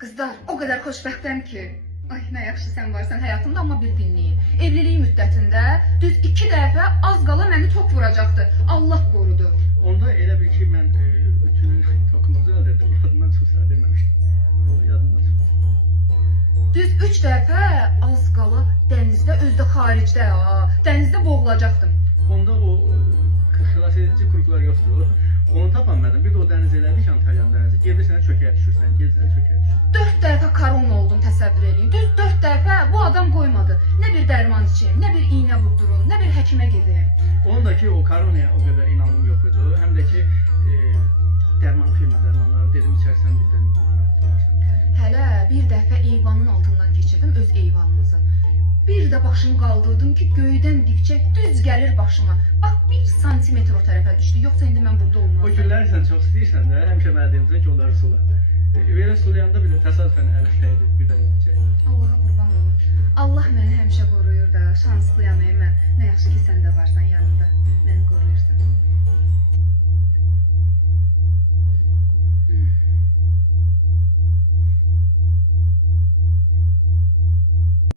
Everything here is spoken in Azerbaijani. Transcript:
Qızlar, o qədər xoşbəxtəm ki. Ay, nə yaxşı sən varsan həyatımda, amma bir dinləyin. Evlilik müddətində düz 2 dəfə az qala məni tok vuracaqdı. Allah qorudu. Onda elə bil ki, mən ütünün tokumuzu öldürdüm. Yadımdan çıxsa deməmişdim. O yadımdan çıxsa. Düz 3 dəfə az qala dənizdə, özdə xaricdə, dənizdə boğulacaqdım. Onda o xilas edici kuruklar yoxdur. Onu tapanmadım. Bir də o dəniz elədi ki, Antalyan dənizi. Gedirsən çökəyə düşürsən, gedirsən çökəyə düşürsən. 4 dəfə koron oldum, təsəvvür edin. Düz 4 dəfə bu adam qoymadı. Nə bir dərman içim, nə bir iynə vurdurum, nə bir həkimə gedim. Onun da ki, o koronaya o qədər inanım yox idi. Həm də ki, dərman firma dərmanları dedim içərsən bizdən maraqlanırsan. Hələ bir dəfə eyvanın altından keçirdim, öz eyvanımızın. Bir də başımı qaldırdım ki, göydən dikcək düz gəlir başıma. Bax, 1 santimetr o tərəfə düşdü. Yoxsa indi mən burada O olmazdım. gülləri sən çox istəyirsən də, həmişə mənə deyirsən ki, onları sula. Belə sulayanda belə təsadüfən əlifləydi bir dənə çiçək. Allaha qurban olum. Allah məni həmişə qoruyur da, şanslıyam mən. Nə yaxşı ki, sən də varsan yanımda. Məni qoruyur.